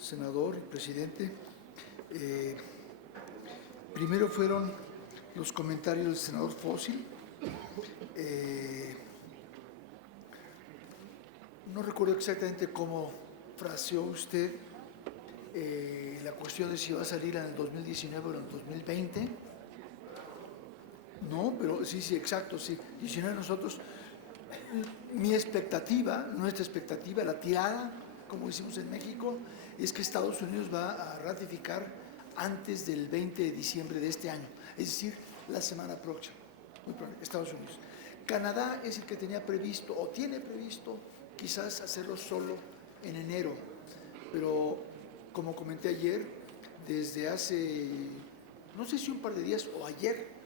senador y presidente. Primero fueron los comentarios del senador Fósil. No recuerdo exactamente cómo fraseó usted la cuestión de si va a salir en el 2019 o en el 2020. No, pero sí, exacto, sí. 19 nosotros, mi expectativa, nuestra expectativa, la tirada, como decimos en México, es que Estados Unidos va a ratificar antes del 20 de diciembre de este año, es decir, la semana próxima, muy probable, Estados Unidos. Canadá es el que tenía previsto, o tiene previsto, quizás hacerlo solo en enero, pero como comenté ayer, desde hace, no sé si un par de días o ayer,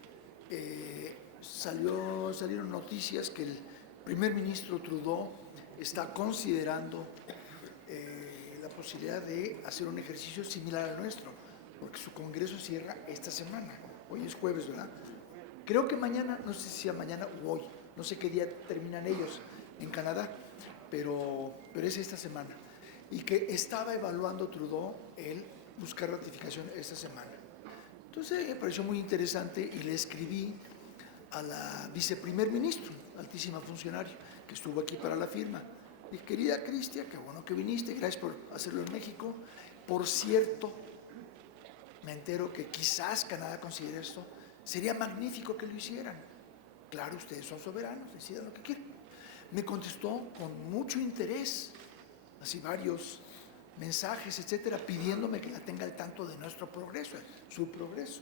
salieron noticias que el primer ministro Trudeau está considerando la posibilidad de hacer un ejercicio similar al nuestro, porque su congreso cierra esta semana. Hoy es jueves, ¿verdad? Creo que mañana, no sé si sea mañana o hoy, no sé qué día terminan ellos en Canadá, pero es esta semana. Y que estaba evaluando Trudeau el buscar ratificación esta semana. Entonces me pareció muy interesante y le escribí a la viceprimer ministro, altísima funcionaria, que estuvo aquí para la firma. Y querida Cristia, qué bueno que viniste, gracias por hacerlo en México. Por cierto, me entero que quizás Canadá considere esto, sería magnífico que lo hicieran. Claro, ustedes son soberanos, decidan lo que quieran. Me contestó con mucho interés, así varios mensajes, etcétera, pidiéndome que la tenga al tanto de nuestro progreso, su progreso.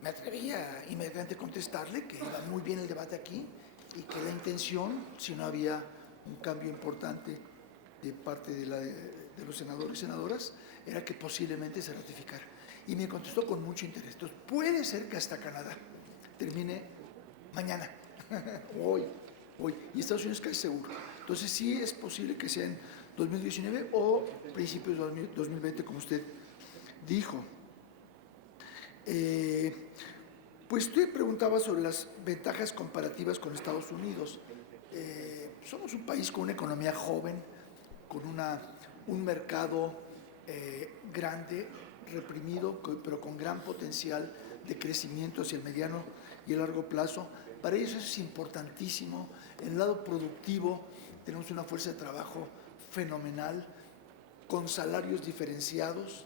Me atreví a inmediatamente contestarle que iba muy bien el debate aquí y que la intención, si no había un cambio importante de parte de los senadores y senadoras, era que posiblemente se ratificara. Y me contestó con mucho interés. Entonces, puede ser que hasta Canadá termine mañana, hoy, y Estados Unidos casi seguro. Entonces, sí es posible que sea en 2019 o principios de 2020, como usted dijo. Pues usted preguntaba sobre las ventajas comparativas con Estados Unidos. Somos un país con una economía joven, con un mercado grande, reprimido, pero con gran potencial de crecimiento hacia el mediano y el largo plazo. Para ellos eso es importantísimo. En el lado productivo tenemos una fuerza de trabajo fenomenal, con salarios diferenciados.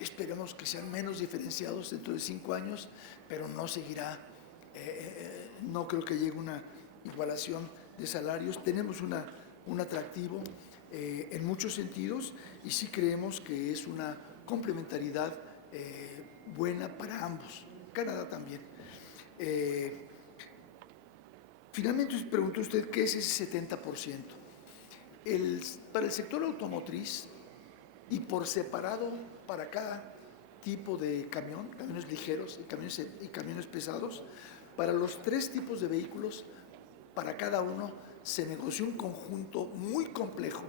Esperemos que sean menos diferenciados dentro de 5 años, pero no seguirá, no creo que llegue una igualación de salarios. Tenemos un atractivo en muchos sentidos y sí creemos que es una complementariedad buena para ambos. Canadá también. Finalmente preguntó usted qué es ese 70%. Para el sector automotriz y por separado para cada tipo de camión, camiones ligeros y camiones pesados, para los 3 tipos de vehículos, para cada uno se negoció un conjunto muy complejo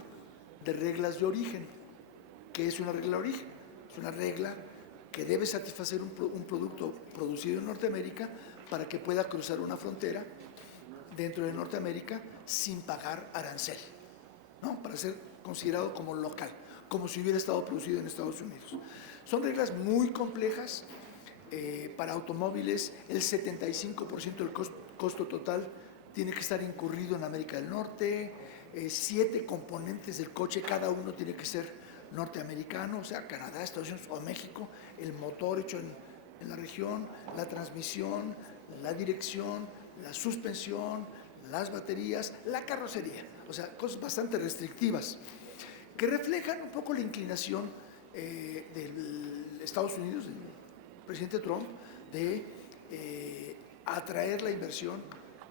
de reglas de origen. ¿Qué es una regla de origen? Es una regla que debe satisfacer un producto producido en Norteamérica para que pueda cruzar una frontera dentro de Norteamérica sin pagar arancel, ¿no? Para ser considerado como local, como si hubiera estado producido en Estados Unidos. Son reglas muy complejas. Para automóviles, el 75% del costo total tiene que estar incurrido en América del Norte. 7 componentes del coche, cada uno tiene que ser norteamericano, o sea, Canadá, Estados Unidos o México. El motor hecho en la región, la transmisión, la dirección, la suspensión, las baterías, la carrocería. O sea, cosas bastante restrictivas que reflejan un poco la inclinación de Estados Unidos, del presidente Trump, de atraer la inversión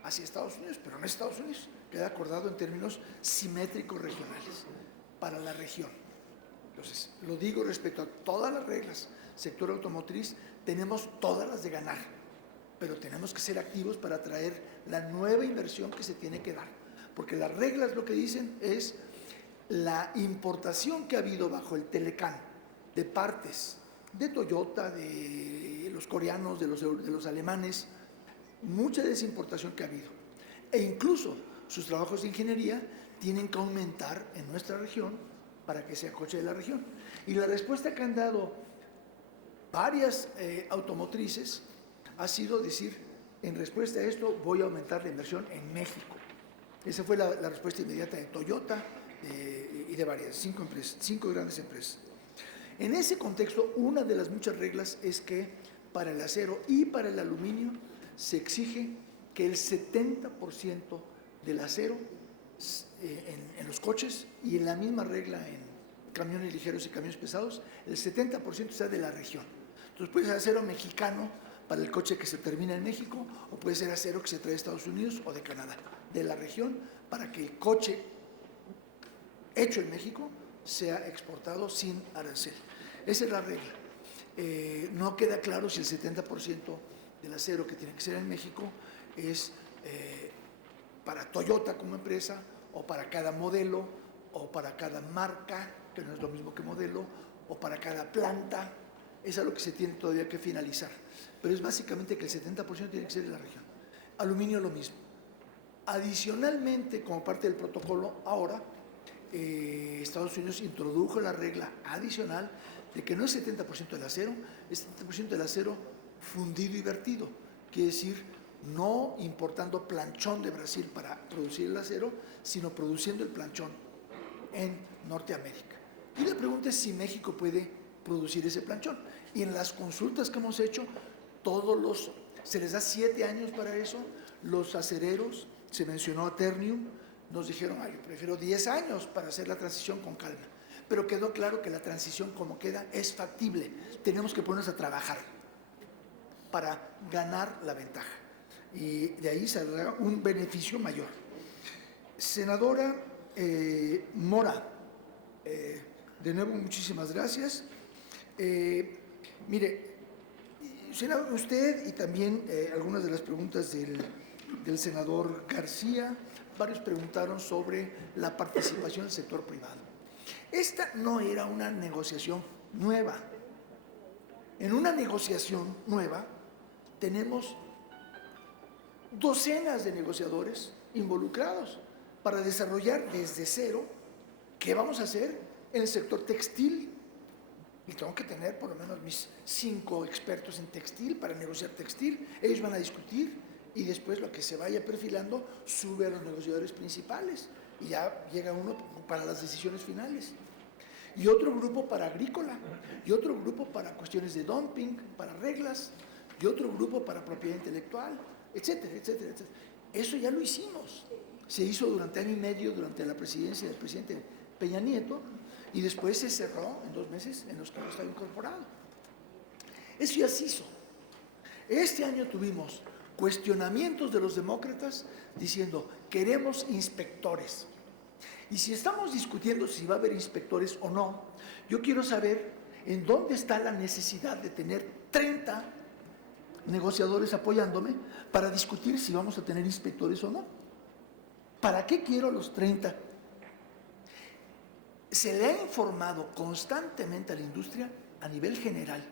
hacia Estados Unidos, pero no Estados Unidos. Queda acordado en términos simétricos regionales para la región. Entonces, lo digo respecto a todas las reglas. Sector automotriz, tenemos todas las de ganar, pero tenemos que ser activos para atraer la nueva inversión que se tiene que dar. Porque las reglas lo que dicen es la importación que ha habido bajo el Telecán de partes de Toyota, de los coreanos, de los alemanes, mucha de esa importación que ha habido. E incluso sus trabajos de ingeniería tienen que aumentar en nuestra región para que sea coche de la región. Y la respuesta que han dado varias automotrices ha sido decir, en respuesta a esto voy a aumentar la inversión en México. Esa fue la respuesta inmediata de Toyota y de varias, 5 grandes empresas. En ese contexto, una de las muchas reglas es que para el acero y para el aluminio se exige que el 70% del acero en los coches, y en la misma regla en camiones ligeros y camiones pesados, el 70% sea de la región. Entonces puede ser acero mexicano para el coche que se termina en México, o puede ser acero que se trae de Estados Unidos o de Canadá, de la región, para que el coche hecho en México sea exportado sin arancel. Esa es la regla. No queda claro si el 70% del acero que tiene que ser en México es para Toyota como empresa, o para cada modelo, o para cada marca, que no es lo mismo que modelo, o para cada planta. Eso es lo que se tiene todavía que finalizar. Pero es básicamente que el 70% tiene que ser de la región. Aluminio lo mismo. Adicionalmente, como parte del protocolo, ahora Estados Unidos introdujo la regla adicional de que no es 70% del acero, es 70% del acero fundido y vertido. Quiere decir, no importando planchón de Brasil para producir el acero, sino produciendo el planchón en Norteamérica. Y la pregunta es si México puede producir ese planchón. Y en las consultas que hemos hecho, se les da 7 años para eso. Los acereros, se mencionó a Ternium, nos dijeron, yo prefiero 10 años para hacer la transición con calma. Pero quedó claro que la transición como queda es factible. Tenemos que ponernos a trabajar para ganar la ventaja. Y de ahí saldrá un beneficio mayor. Senadora Mora, de nuevo muchísimas gracias. Mire, senador, usted y también algunas de las preguntas del senador García, varios preguntaron sobre la participación del sector privado. Esta no era una negociación nueva. En una negociación nueva tenemos docenas de negociadores involucrados para desarrollar desde cero qué vamos a hacer en el sector textil. Y tengo que tener por lo menos mis 5 expertos en textil para negociar textil. Ellos van a discutir y después lo que se vaya perfilando sube a los negociadores principales y ya llega uno para las decisiones finales. Y otro grupo para agrícola, y otro grupo para cuestiones de dumping, para reglas, y otro grupo para propiedad intelectual, etcétera, etcétera, etcétera. Eso ya lo hicimos. Se hizo durante año y medio, durante la presidencia del presidente Peña Nieto, y después se cerró en 2 meses en los que no estaba incorporado. Eso ya se hizo. Este año tuvimos cuestionamientos de los demócratas diciendo, queremos inspectores. Y si estamos discutiendo si va a haber inspectores o no, yo quiero saber en dónde está la necesidad de tener 30 negociadores apoyándome para discutir si vamos a tener inspectores o no. ¿Para qué quiero los 30? Se le ha informado constantemente a la industria a nivel general,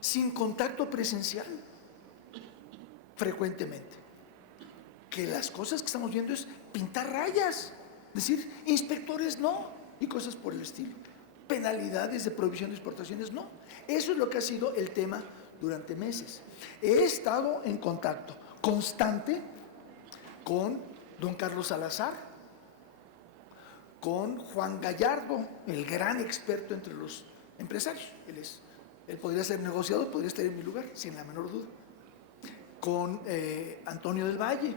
sin contacto presencial, frecuentemente, que las cosas que estamos viendo es pintar rayas, decir inspectores no, y cosas por el estilo, penalidades de prohibición de exportaciones no. Eso es lo que ha sido el tema durante meses. He estado en contacto constante con don Carlos Salazar, con Juan Gallardo, el gran experto entre los empresarios. Él podría ser negociador, podría estar en mi lugar, sin la menor duda. Con Antonio del Valle,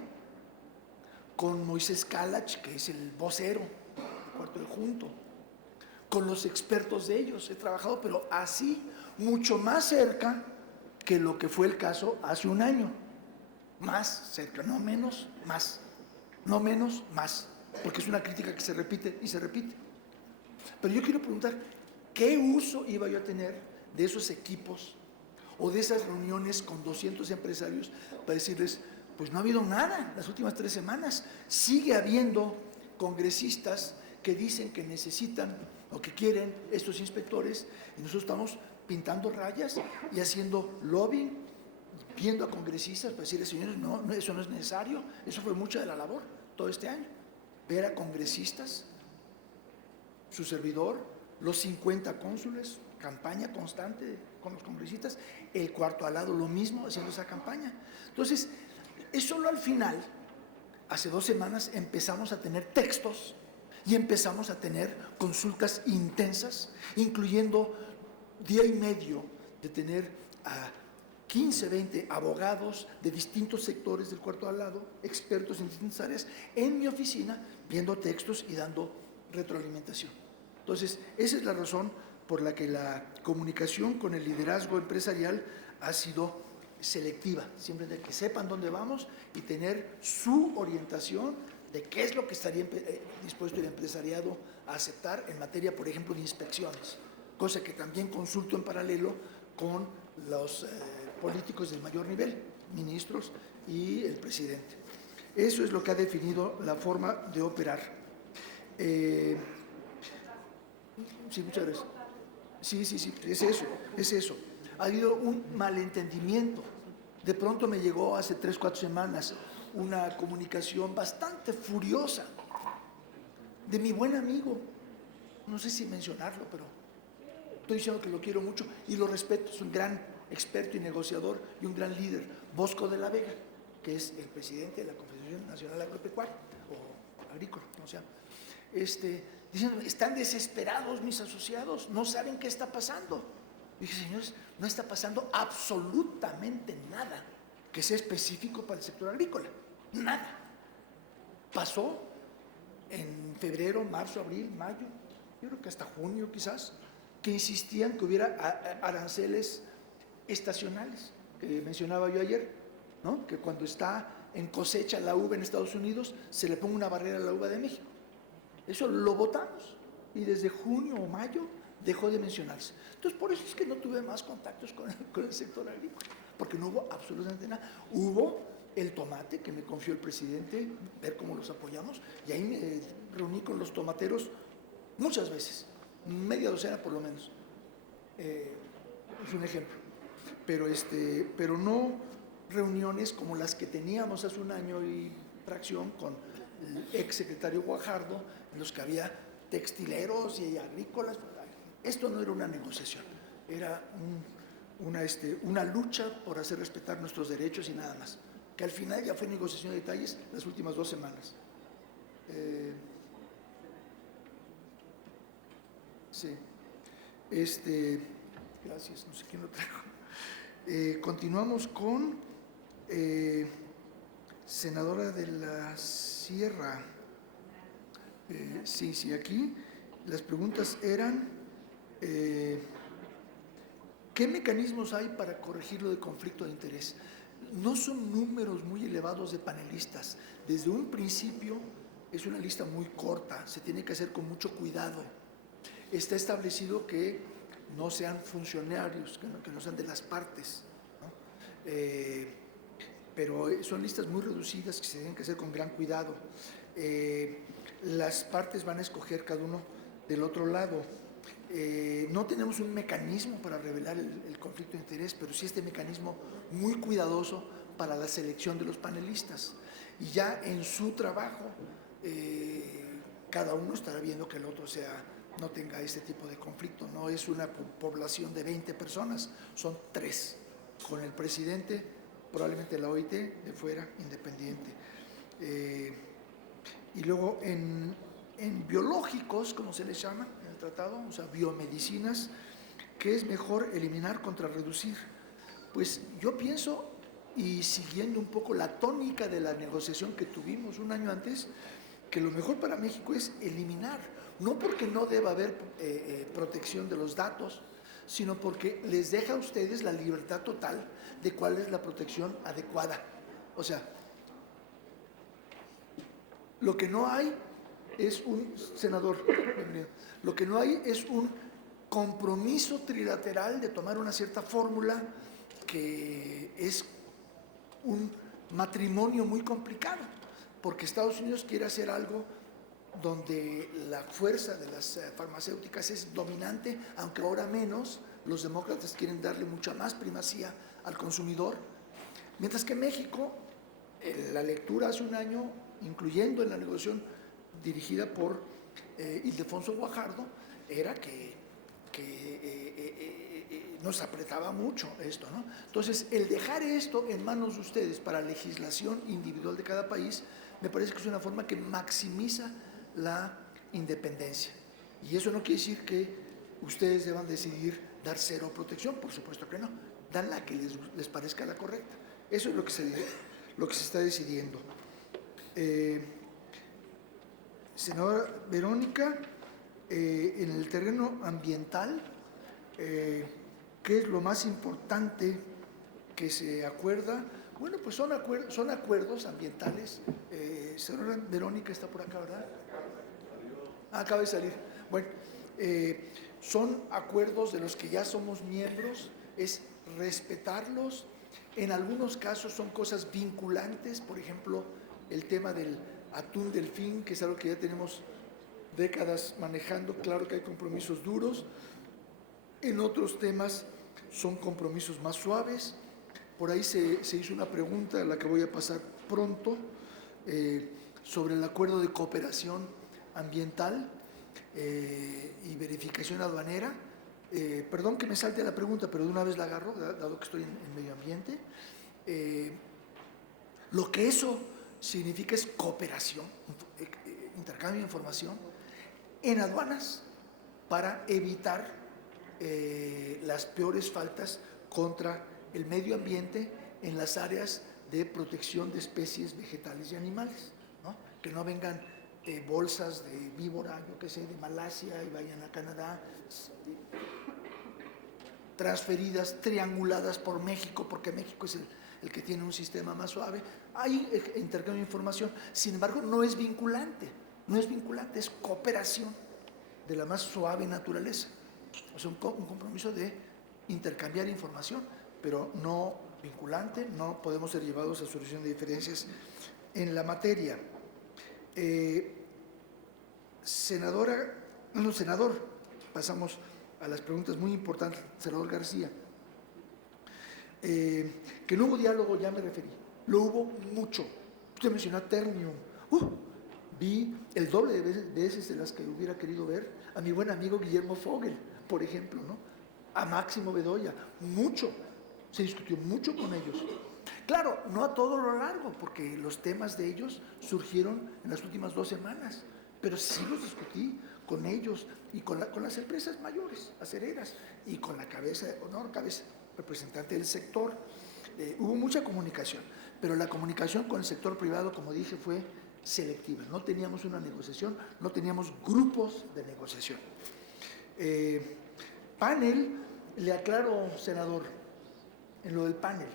con Moisés Kalach, que es el vocero del Cuarto de Junto, con los expertos de ellos. He trabajado, pero así, mucho más cerca que lo que fue el caso hace un año. Más cerca, no menos, más. No menos, más. Porque es una crítica que se repite y se repite. Pero yo quiero preguntar, ¿qué uso iba yo a tener de esos equipos o de esas reuniones con 200 empresarios para decirles, pues no ha habido nada las últimas 3 semanas? Sigue habiendo congresistas que dicen que necesitan o que quieren estos inspectores y nosotros estamos pintando rayas y haciendo lobbying, viendo a congresistas para decirles, señores, no, eso no es necesario. Eso fue mucha de la labor todo este año. Ver a congresistas su servidor, los 50 cónsules, campaña constante con los congresistas, el cuarto al lado lo mismo, haciendo esa campaña. Entonces, es solo al final, hace 2 semanas, empezamos a tener textos y empezamos a tener consultas intensas, incluyendo día y medio de tener a 15, 20 abogados de distintos sectores del cuarto al lado, expertos en distintas áreas, en mi oficina, viendo textos y dando retroalimentación. Entonces, esa es la razón por la que la comunicación con el liderazgo empresarial ha sido selectiva, siempre de que sepan dónde vamos y tener su orientación de qué es lo que estaría dispuesto el empresariado a aceptar en materia, por ejemplo, de inspecciones, cosa que también consulto en paralelo con los políticos del mayor nivel, ministros y el presidente. Eso es lo que ha definido la forma de operar. Sí, muchas gracias. Sí, es eso. Ha habido un malentendimiento. De pronto me llegó hace 3, 4 semanas una comunicación bastante furiosa de mi buen amigo, no sé si mencionarlo, pero estoy diciendo que lo quiero mucho y lo respeto, es un gran experto y negociador y un gran líder, Bosco de la Vega, que es el presidente de la Confederación Nacional Agropecuaria o Agrícola, como se llama. Dicen, están desesperados mis asociados, no saben qué está pasando. Y dije, señores, no está pasando absolutamente nada que sea específico para el sector agrícola, nada. Pasó en febrero, marzo, abril, mayo, yo creo que hasta junio quizás, que insistían que hubiera aranceles estacionales, que mencionaba yo ayer, ¿no? Que cuando está en cosecha la uva en Estados Unidos, se le ponga una barrera a la uva de México. Eso lo votamos y desde junio o mayo dejó de mencionarse. Entonces, por eso es que no tuve más contactos con el sector agrícola, porque no hubo absolutamente nada. Hubo el tomate que me confió el presidente, ver cómo los apoyamos, y ahí me reuní con los tomateros muchas veces, media docena por lo menos. Es un ejemplo. Pero no reuniones como las que teníamos hace un año y fracción con el ex secretario Guajardo, en los que había textileros y agrícolas. Esto no era una negociación, era una lucha por hacer respetar nuestros derechos y nada más, que al final ya fue negociación de detalles las últimas 2 semanas. Sí. Gracias, no sé quién lo trajo. Continuamos con senadora de la Sierra. Sí, aquí las preguntas eran ¿qué mecanismos hay para corregir lo de conflicto de interés? No son números muy elevados de panelistas. Desde un principio es una lista muy corta, se tiene que hacer con mucho cuidado. Está establecido que no sean funcionarios, que no sean de las partes, ¿no? Pero son listas muy reducidas que se tienen que hacer con gran cuidado. Las partes van a escoger cada uno del otro lado. No tenemos un mecanismo para revelar el conflicto de interés, pero sí este mecanismo muy cuidadoso para la selección de los panelistas. Y ya en su trabajo, cada uno estará viendo que el otro no tenga este tipo de conflicto. No es una población de 20 personas, son 3, con el presidente, probablemente la OIT, de fuera, independiente. Y luego en biológicos, como se les llama en el tratado, o sea, biomedicinas, ¿qué es mejor eliminar contra reducir? Pues yo pienso, y siguiendo un poco la tónica de la negociación que tuvimos un año antes, que lo mejor para México es eliminar, no porque no deba haber protección de los datos, sino porque les deja a ustedes la libertad total de cuál es la protección adecuada. O sea, lo que no hay es un, senador, lo que no hay es un compromiso trilateral de tomar una cierta fórmula que es un matrimonio muy complicado, porque Estados Unidos quiere hacer algo donde la fuerza de las farmacéuticas es dominante, aunque ahora menos. Los demócratas quieren darle mucha más primacía al consumidor, mientras que México, en la lectura hace un año, incluyendo en la negociación dirigida por Ildefonso Guajardo era que nos apretaba mucho esto, ¿no? Entonces, el dejar esto en manos de ustedes para legislación individual de cada país, me parece que es una forma que maximiza la independencia. Y eso no quiere decir que ustedes deban decidir dar cero protección, por supuesto que no. Dan la que les parezca la correcta. Eso es lo que se está decidiendo. Senadora Verónica, en el terreno ambiental, ¿qué es lo más importante que se acuerda? Bueno, pues son acuerdos ambientales. Senadora Verónica está por acá, ¿verdad? Acaba de salir. Bueno, son acuerdos de los que ya somos miembros, es respetarlos. En algunos casos son cosas vinculantes, por ejemplo, el tema del atún delfín, que es algo que ya tenemos décadas manejando. Claro que hay compromisos duros. En otros temas son compromisos más suaves. Por ahí se hizo una pregunta, a la que voy a pasar pronto, sobre el acuerdo de cooperación ambiental y verificación aduanera. Perdón que me salte la pregunta, pero de una vez la agarro, dado que estoy en medio ambiente. Lo que eso significa es cooperación, intercambio de información en aduanas para evitar las peores faltas contra el medio ambiente en las áreas de protección de especies vegetales y animales, ¿no? Que no vengan bolsas de víbora, yo qué sé, de Malasia y vayan a Canadá, transferidas, trianguladas por México, porque México es el que tiene un sistema más suave. Hay intercambio de información, sin embargo, no es vinculante, es cooperación de la más suave naturaleza. O sea, un compromiso de intercambiar información, pero no vinculante. No podemos ser llevados a solución de diferencias en la materia. Senador, pasamos a las preguntas muy importantes. Senador García, que no hubo diálogo, ya me referí, lo hubo mucho. Usted mencionó a Ternium. Vi el doble de veces de las que hubiera querido ver a mi buen amigo Guillermo Fogel, por ejemplo, ¿no? A Máximo Bedoya, mucho. Se discutió mucho con ellos. Claro, no a todo lo largo, porque los temas de ellos surgieron en las últimas 2 semanas, pero sí los discutí con ellos y con las empresas mayores, acereras, y con la cabeza representante del sector. Hubo mucha comunicación, pero la comunicación con el sector privado, como dije, fue selectiva. No teníamos una negociación, no teníamos grupos de negociación. Panel, le aclaro, senador, en lo del panel,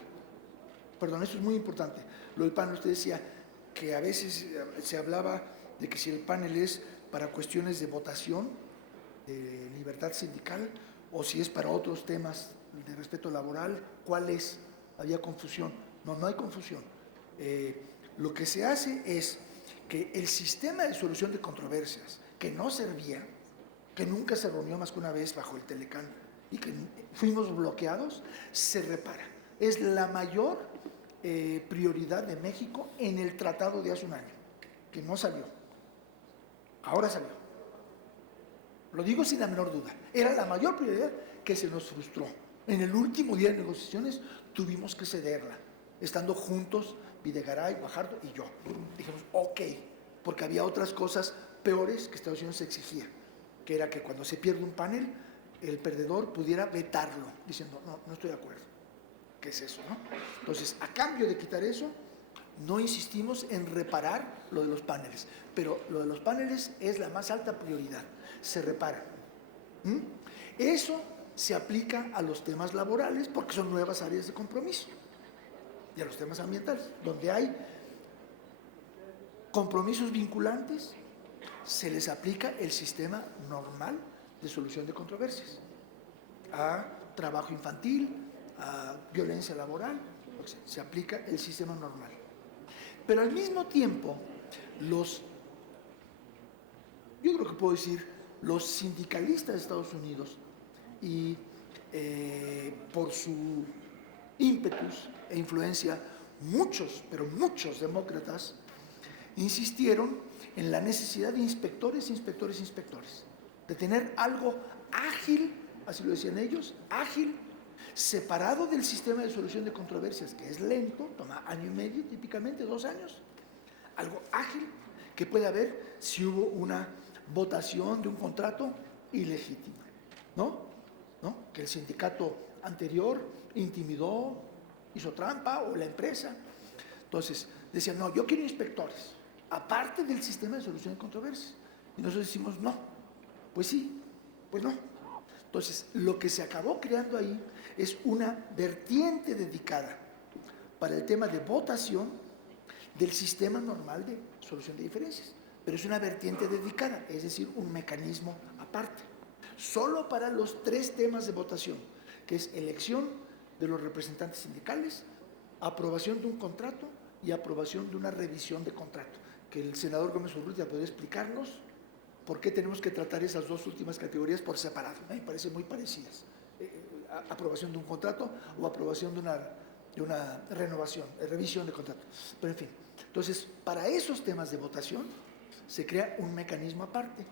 perdón, eso es muy importante. Lo del panel, usted decía que a veces se hablaba de que si el panel es para cuestiones de votación, de libertad sindical, o si es para otros temas de respeto laboral, ¿cuál es? Había confusión. No hay confusión. Lo que se hace es que el sistema de solución de controversias, que no servía, que nunca se reunió más que una vez bajo el Telecán y que fuimos bloqueados, se repara. Es la mayor prioridad de México en el tratado de hace un año, que no salió. Ahora salió. Lo digo sin la menor duda. Era la mayor prioridad que se nos frustró. En el último día de negociaciones tuvimos que cederla, estando juntos Videgaray, Guajardo y yo. Dijimos, ok, porque había otras cosas peores que Estados Unidos exigía, que era que cuando se pierde un panel, el perdedor pudiera vetarlo, diciendo, no estoy de acuerdo. ¿Qué es eso, no? Entonces, a cambio de quitar eso, no insistimos en reparar lo de los paneles, pero lo de los paneles es la más alta prioridad, se repara. Eso se aplica a los temas laborales porque son nuevas áreas de compromiso, y a los temas ambientales, donde hay compromisos vinculantes, se les aplica el sistema normal de solución de controversias, a trabajo infantil, a violencia laboral, se aplica el sistema normal. Pero al mismo tiempo, yo creo que puedo decir, los sindicalistas de Estados Unidos, y por su ímpetus e influencia, muchos, pero muchos demócratas, insistieron en la necesidad de inspectores, de tener algo ágil, así lo decían ellos, ágil, separado del sistema de solución de controversias, que es lento, toma año y medio, típicamente 2 años, algo ágil que pueda haber si hubo una votación de un contrato ilegítima, ¿no? Que el sindicato anterior intimidó, hizo trampa, o la empresa. Entonces, decían, no, yo quiero inspectores, aparte del sistema de solución de controversias. Y nosotros decimos, no, pues sí, pues no. Entonces, lo que se acabó creando ahí es una vertiente dedicada para el tema de votación del sistema normal de solución de diferencias, pero es una vertiente dedicada, es decir, un mecanismo aparte, solo para los 3 temas de votación, que es elección de los representantes sindicales, aprobación de un contrato y aprobación de una revisión de contrato, que el senador Gómez Urrutia podría explicarnos por qué tenemos que tratar esas 2 últimas categorías por separado. Me parecen muy parecidas, aprobación de un contrato o aprobación de una revisión de contrato, pero en fin. Entonces, para esos temas de votación se crea un mecanismo aparte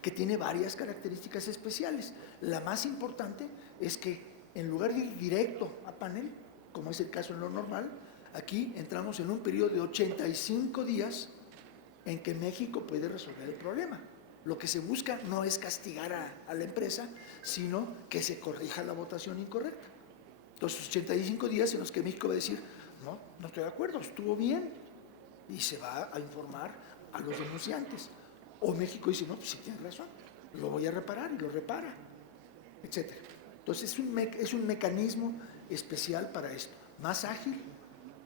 que tiene varias características especiales. La más importante es que en lugar de ir directo a panel, como es el caso en lo normal, aquí entramos en un periodo de 85 días en que México puede resolver el problema. Lo que se busca no es castigar a la empresa, sino que se corrija la votación incorrecta. Entonces, 85 días en los que México va a decir, no estoy de acuerdo, estuvo bien, y se va a informar a los denunciantes. O México dice, no, pues sí tienes razón, lo voy a reparar, y lo repara, etc. Entonces es un mecanismo especial para esto, más ágil,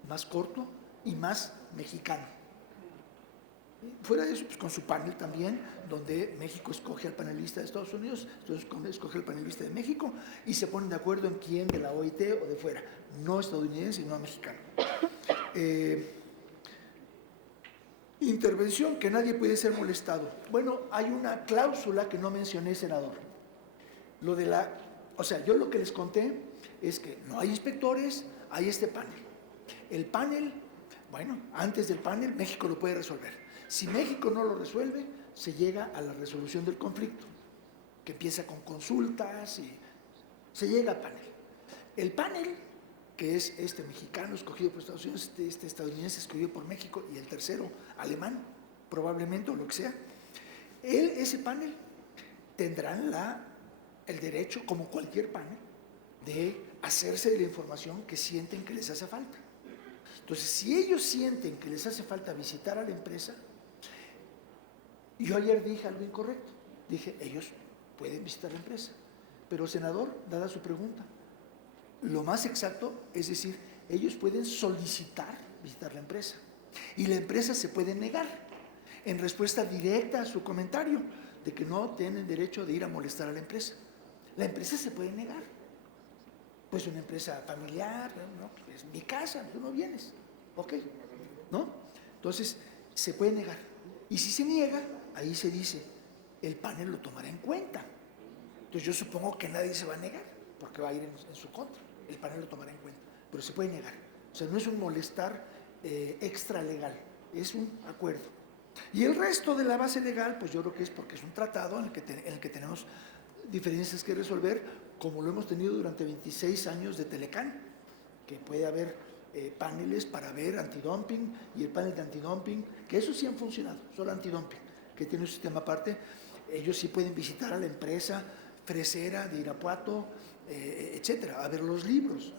más corto y más mexicano. Fuera de eso, pues con su panel también, donde México escoge al panelista de Estados Unidos, entonces escoge al panelista de México, y se ponen de acuerdo en quién, de la OIT o de fuera, no estadounidense y no mexicano. Intervención, que nadie puede ser molestado. Bueno, hay una cláusula que no mencioné, senador. Yo lo que les conté es que no hay inspectores, hay este panel. El panel, bueno, antes del panel México lo puede resolver. Si México no lo resuelve, se llega a la resolución del conflicto, que empieza con consultas y se llega al panel. El panel, que es este mexicano escogido por Estados Unidos, este estadounidense escogido por México, y el tercero alemán, probablemente, o lo que sea, ese panel tendrán el derecho, como cualquier panel, de hacerse de la información que sienten que les hace falta. Entonces, si ellos sienten que les hace falta visitar a la empresa, yo ayer dije algo incorrecto, dije, ellos pueden visitar la empresa, pero senador, dada su pregunta, lo más exacto es decir, ellos pueden solicitar visitar la empresa y la empresa se puede negar en respuesta directa a su comentario de que no tienen derecho de ir a molestar a la empresa. La empresa se puede negar. Pues una empresa familiar, ¿no? Es mi casa, tú no vienes, ¿ok? ¿No? Entonces, se puede negar. Y si se niega, ahí se dice, el panel lo tomará en cuenta. Entonces yo supongo que nadie se va a negar, porque va a ir en su contra. El panel lo tomará en cuenta, pero se puede negar. O sea, no es un molestar extralegal, es un acuerdo. Y el resto de la base legal, pues yo creo que es porque es un tratado en el que tenemos diferencias que resolver, como lo hemos tenido durante 26 años de Telecán, que puede haber paneles para ver antidumping, y el panel de antidumping, que esos sí han funcionado, solo antidumping, que tiene un sistema aparte, ellos sí pueden visitar a la empresa fresera de Irapuato, etcétera, a ver los libros.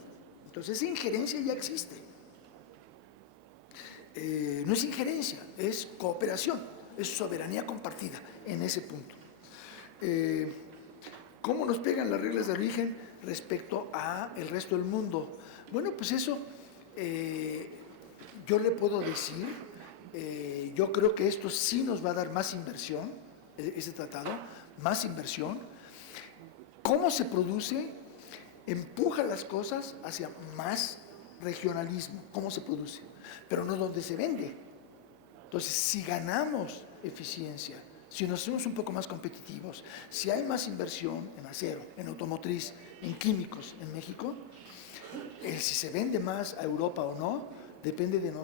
Entonces esa injerencia ya existe. No es injerencia, es cooperación, es soberanía compartida en ese punto. ¿Cómo nos pegan las reglas de origen respecto al resto del mundo? Bueno, pues eso yo le puedo decir, yo creo que esto sí nos va a dar más inversión, ese tratado, más inversión. ¿Cómo se produce? Empuja las cosas hacia más regionalismo. ¿Cómo se produce? Pero no donde se vende. Entonces, si ganamos eficiencia, si nos hacemos un poco más competitivos, si hay más inversión en acero, en automotriz, en químicos en México, si se vende más a Europa o no, depende de nosotros.